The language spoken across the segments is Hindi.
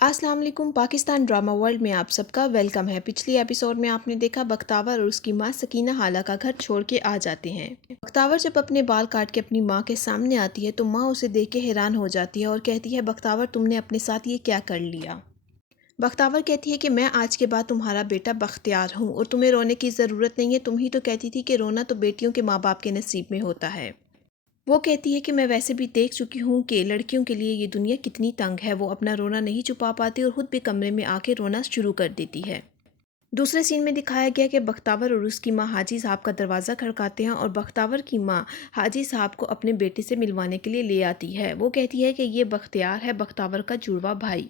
अस्सलाम वालेकुम। पाकिस्तान ड्रामा वर्ल्ड में आप सबका वेलकम है। पिछली एपिसोड में आपने देखा बख्तावर और उसकी माँ सकीना हाला का घर छोड़ के आ जाते हैं। बख्तावर जब अपने बाल काट के अपनी माँ के सामने आती है तो माँ उसे देख के हैरान हो जाती है और कहती है, बख्तावर तुमने अपने साथ ये क्या कर लिया। बख्तावर कहती है कि मैं आज के बाद तुम्हारा बेटा बख्तियार हूँ और तुम्हें रोने की ज़रूरत नहीं है। तुम ही तो कहती थी कि रोना तो बेटियों के माँ बाप के नसीब में होता है। वो कहती है कि मैं वैसे भी देख चुकी हूँ कि लड़कियों के लिए ये दुनिया कितनी तंग है। वो अपना रोना नहीं छुपा पाती और खुद भी कमरे में आके रोना शुरू कर देती है। दूसरे सीन में दिखाया गया कि बख्तावर और उसकी माँ हाजी साहब का दरवाज़ा खड़काते हैं और बख्तावर की माँ हाजी साहब को अपने बेटे से मिलवाने के लिए ले आती है। वो कहती है कि ये बख्तियार है, बख्तावर का जुड़वा भाई।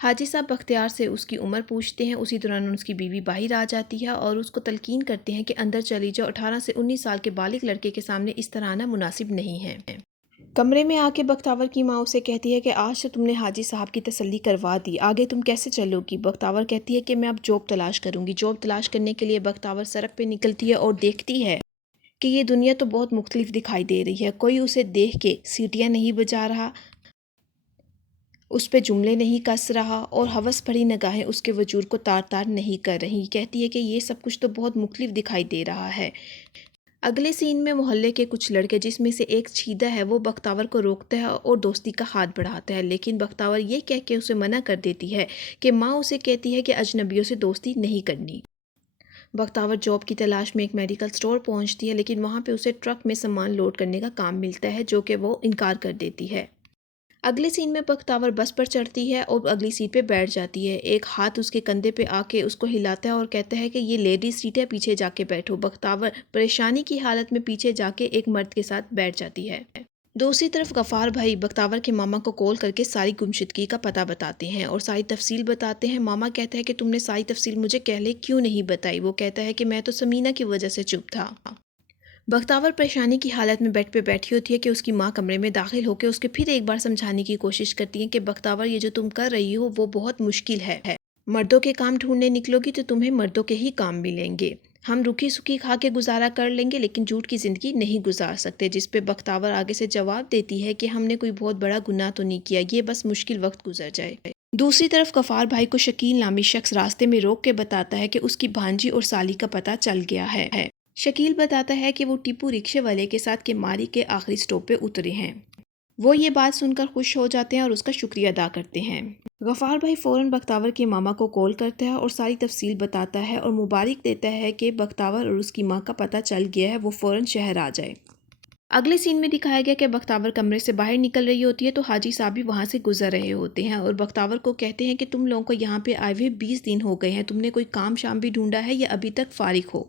हाजी साहब बख्तियार से उसकी उम्र पूछते हैं। उसी दौरान उसकी बीवी बाहर आ जाती है और उसको तलकीन करते हैं कि अंदर चली जाओ, 18 से 19 साल के बालिग लड़के के सामने इस तरह आना मुनासिब नहीं है। कमरे में आके बख्तावर की माँ उसे कहती है कि आज तो तुमने हाजी साहब की तसल्ली करवा दी, आगे तुम कैसे चलोगी। बख्तावर कहती है कि मैं अब जॉब तलाश करूंगी। जॉब तलाश करने के लिए बख्तावर सड़क पे निकलती है और देखती है कि ये दुनिया तो बहुत मुख्तलिफ दिखाई दे रही है। कोई उसे देख के सीटियाँ नहीं बजा रहा, उस पे जुमले नहीं कस रहा और हवस भरी निगाहें उसके वजूद को तार तार नहीं कर रही। कहती है कि ये सब कुछ तो बहुत मुख्तलिफ दिखाई दे रहा है। अगले सीन में मोहल्ले के कुछ लड़के, जिसमें से एक छीदा है, वो बख्तावर को रोकता है और दोस्ती का हाथ बढ़ाता है, लेकिन बख्तावर ये कह के उसे मना कर देती है कि माँ उसे कहती है कि अजनबियों से दोस्ती नहीं करनी। बख्तावर जॉब की तलाश में एक मेडिकल स्टोर पहुंचती है, लेकिन वहाँ पे उसे ट्रक में सामान लोड करने का काम मिलता है, जो कि वो इनकार कर देती है। अगले सीन में बख्तावर बस पर चढ़ती है और अगली सीट पे बैठ जाती है। एक हाथ उसके कंधे पे आके उसको हिलाता है और कहता है कि ये लेडी सीट है, पीछे जाके बैठो। बख्तावर परेशानी की हालत में पीछे जाके एक मर्द के साथ बैठ जाती है। दूसरी तरफ गफ़ार भाई बख्तावर के मामा को कॉल करके सारी गुमशुदगी का पता बताते हैं और सारी तफसील बताते हैं। मामा कहता है कि तुमने सारी तफसील मुझे पहले क्यों नहीं बताई। वो कहता है कि मैं तो समीना की वजह से चुप था। बख्तावर परेशानी की हालत में बेड पे बैठी होती है कि उसकी माँ कमरे में दाखिल होकर उसके फिर एक बार समझाने की कोशिश करती है कि बख्तावर, ये जो तुम कर रही हो वो बहुत मुश्किल है। मर्दों के काम ढूंढने निकलोगी तो तुम्हें मर्दों के ही काम मिलेंगे। हम रुखी सुखी खा के गुजारा कर लेंगे लेकिन झूठ की ज़िंदगी नहीं गुजार सकते। जिस पे बख्तावर आगे से जवाब देती है कि हमने कोई बहुत बड़ा गुनाह तो नहीं किया, ये बस मुश्किल वक्त गुजर जाए। दूसरी तरफ गफ़ार भाई को शकील नामी शख्स रास्ते में रोक के बताता है कि उसकी भांजी और साली का पता चल गया है। शकील बताता है कि वो टीपू रिक्शे वाले के साथ केमारी के आखिरी स्टॉप पे उतरे हैं। वो ये बात सुनकर खुश हो जाते हैं और उसका शुक्रिया अदा करते हैं। गफ़ार भाई फ़ौरन बख्तावर के मामा को कॉल करता है और सारी तफसील बताता है और मुबारक देता है कि बख्तावर और उसकी माँ का पता चल गया है, वो फ़ौरन शहर आ जाए। अगले सीन में दिखाया गया कि बख्तावर कमरे से बाहर निकल रही होती है तो हाजी साहब भी वहाँ से गुजर रहे होते हैं और बख्तावर को कहते हैं कि तुम लोगों को यहाँ पे आए हुए 20 दिन हो गए हैं, तुमने कोई काम शाम भी ढूंढा है या अभी तक फारिग हो।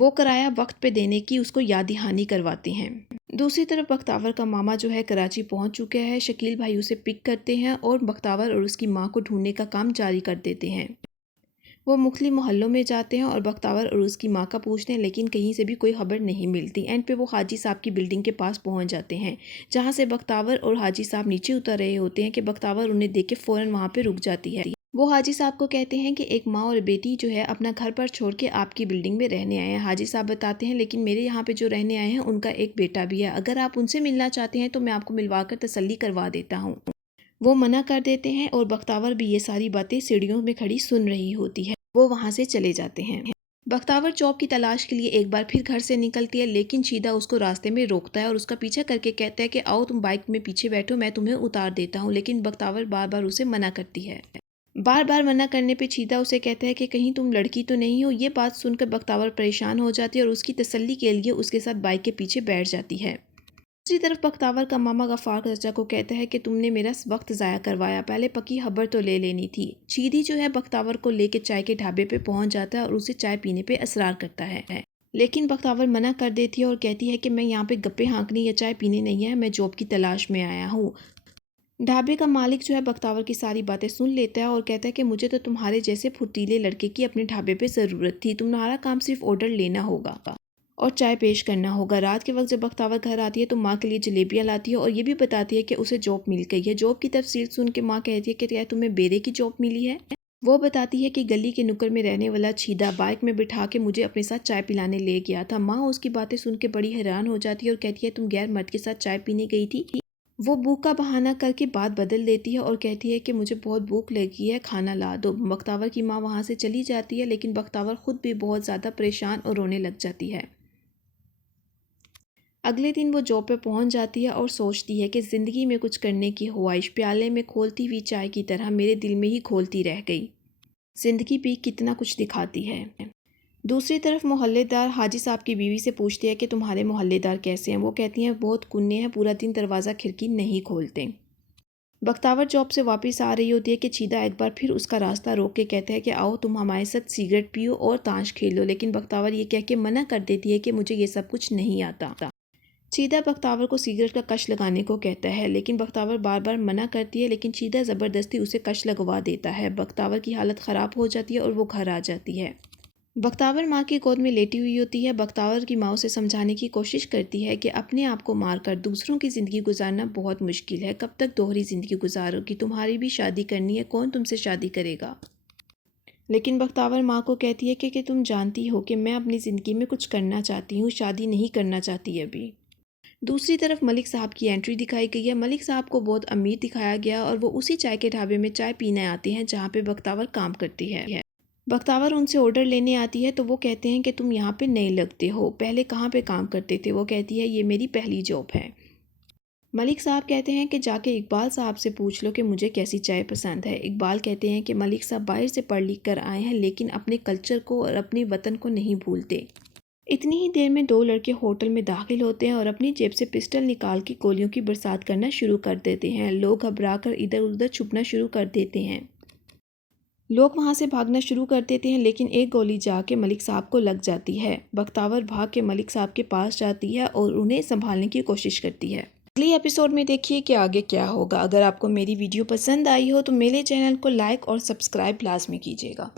वो किराया वक्त पे देने की उसको याद दहानी करवाते हैं। दूसरी तरफ बख्तावर का मामा जो है कराची पहुंच चुका है। शकील भाई उसे पिक करते हैं और बख्तावर और उसकी माँ को ढूंढने का काम जारी कर देते हैं। वो मुख्तलिफ मोहल्लों में जाते हैं और बख्तावर और उसकी माँ का पूछते हैं, लेकिन कहीं से भी कोई खबर नहीं मिलती। एंड पे वो हाजी साहब की बिल्डिंग के पास पहुंच जाते हैं, जहाँ से बख्तावर और हाजी साहब नीचे उतर रहे होते हैं कि बख्तावर उन्हें देख के फ़ौरन वहाँ पे रुक जाती है। वो हाजी साहब को कहते हैं कि एक माँ और बेटी जो है अपना घर पर छोड़ के आपकी बिल्डिंग में रहने आए हैं। हाजी साहब बताते हैं, लेकिन मेरे यहाँ पे जो रहने आए हैं उनका एक बेटा भी है, अगर आप उनसे मिलना चाहते हैं तो मैं आपको मिलवा कर तसल्ली करवा देता हूँ। वो मना कर देते हैं और बख्तावर भी ये सारी बातें सीढ़ियों में खड़ी सुन रही होती है। वो वहाँ से चले जाते हैं। बख्तावर जॉब की तलाश के लिए एक बार फिर घर से निकलती है, लेकिन शीदा उसको रास्ते में रोकता है और उसका पीछा करके कहता है कि आओ तुम बाइक में पीछे बैठो, मैं तुम्हें उतार देता हूँ। लेकिन बख्तावर बार बार उसे मना करती है। बार बार मना करने पे शीदा उसे कहता है कि कहीं तुम लड़की तो नहीं हो। ये बात सुनकर बख्तावर परेशान हो जाती है और उसकी तसल्ली के लिए उसके साथ बाइक के पीछे बैठ जाती है। दूसरी तरफ बख्तावर का मामा गफ़ार चाचा को कहता है कि तुमने मेरा वक्त ज़ाया करवाया, पहले पक्की खबर तो ले लेनी थी। शीदी जो है बख्तावर को लेकर चाय के ढाबे पे पहुंच जाता है और उसे चाय पीने पे असरार करता है, लेकिन बख्तावर मना कर देती है और कहती है कि मैं यहाँ पे गप्पे हाँकने या चाय पीने नहीं है, मैं जॉब की तलाश में आया हूँ। ढाबे का मालिक जो है बख्तावर की सारी बातें सुन लेता है और कहता है कि मुझे तो तुम्हारे जैसे फुर्तीले लड़के की अपने ढाबे पे ज़रूरत थी, तुम्हारा काम सिर्फ ऑर्डर लेना होगा और चाय पेश करना होगा। रात के वक्त जब बख्तावर घर आती है तो माँ के लिए जलेबियाँ लाती है और ये भी बताती है कि उसे जॉब मिल गई है। जॉब की तफसील सुन के माँ कहती है कि क्या तुम्हें बेरे की जॉब मिली है। वो बताती है कि गली के नुक्कड़ में रहने वाला छीदा बाइक में बिठा के मुझे अपने साथ चाय पिलाने ले गया था। माँ उसकी बातें सुन के बड़ी हैरान हो जाती है और कहती है तुम गैर मर्द के साथ चाय पीने गई थी। वो भूख का बहाना करके बात बदल देती है और कहती है कि मुझे बहुत भूख लगी है, खाना ला दो। बख्तावर की माँ वहाँ से चली जाती है, लेकिन बख्तावर खुद भी बहुत ज़्यादा परेशान और रोने लग जाती है। अगले दिन वो जॉब पे पहुँच जाती है और सोचती है कि ज़िंदगी में कुछ करने की ख्वाहिश प्याले में खोलती हुई चाय की तरह मेरे दिल में ही खोलती रह गई। ज़िंदगी भी कितना कुछ दिखाती है। दूसरी तरफ मोहल्लेदार हाजी साहब की बीवी से पूछती है कि तुम्हारे मोहल्लेदार कैसे हैं। वो कहती हैं बहुत कुन्ने हैं, पूरा दिन दरवाज़ा खिड़की नहीं खोलते। बख्तावर जॉब से वापस आ रही होती है कि चीदा एक बार फिर उसका रास्ता रोक के कहता है कि आओ तुम हमारे साथ सिगरेट पियो और ताश खेलो, लेकिन बख्तावर ये कह के मना कर देती है कि मुझे ये सब कुछ नहीं आता। चीदा बख्तावर को सिगरेट का कश लगाने को कहता है, लेकिन बख्तावर बार बार मना करती है, लेकिन चीदा ज़बरदस्ती उसे कश लगवा देता है। बख्तावर की हालत ख़राब हो जाती है और वो घर आ जाती है। बख्तावर माँ की गोद में लेटी हुई होती है। बख्तावर की माँ उसे समझाने की कोशिश करती है कि अपने आप को मारकर दूसरों की ज़िंदगी गुजारना बहुत मुश्किल है, कब तक दोहरी ज़िंदगी गुजारोगी, तुम्हारी भी शादी करनी है, कौन तुमसे शादी करेगा। लेकिन बख्तावर माँ को कहती है कि तुम जानती हो कि मैं अपनी ज़िंदगी में कुछ करना चाहती हूँ, शादी नहीं करना चाहती अभी। दूसरी तरफ मलिक साहब की एंट्री दिखाई गई है। मलिक साहब को बहुत अमीर दिखाया गया और वो उसी चाय के ढाबे में चाय पीने आते हैं जहाँ पे बख्तावर काम करती है। बख्तावर उनसे ऑर्डर लेने आती है तो वो कहते हैं कि तुम यहाँ पे नए लगते हो, पहले कहाँ पे काम करते थे। वो कहती है ये मेरी पहली जॉब है। मलिक साहब कहते हैं कि जाके इकबाल साहब से पूछ लो कि मुझे कैसी चाय पसंद है। इकबाल कहते हैं कि मलिक साहब बाहर से पढ़ लिख कर आए हैं, लेकिन अपने कल्चर को और अपने वतन को नहीं भूलते। इतनी ही देर में दो लड़के होटल में दाखिल होते हैं और अपनी जेब से पिस्टल निकाल के गोलियों की बरसात करना शुरू कर देते हैं। लोग घबरा कर इधर उधर छुपना शुरू कर देते हैं। लोग वहां से भागना शुरू कर देते हैं, लेकिन एक गोली जाके मलिक साहब को लग जाती है। बख्तावर भाग के मलिक साहब के पास जाती है और उन्हें संभालने की कोशिश करती है। अगले एपिसोड में देखिए कि आगे क्या होगा। अगर आपको मेरी वीडियो पसंद आई हो तो मेरे चैनल को लाइक और सब्सक्राइब लाजमी कीजिएगा।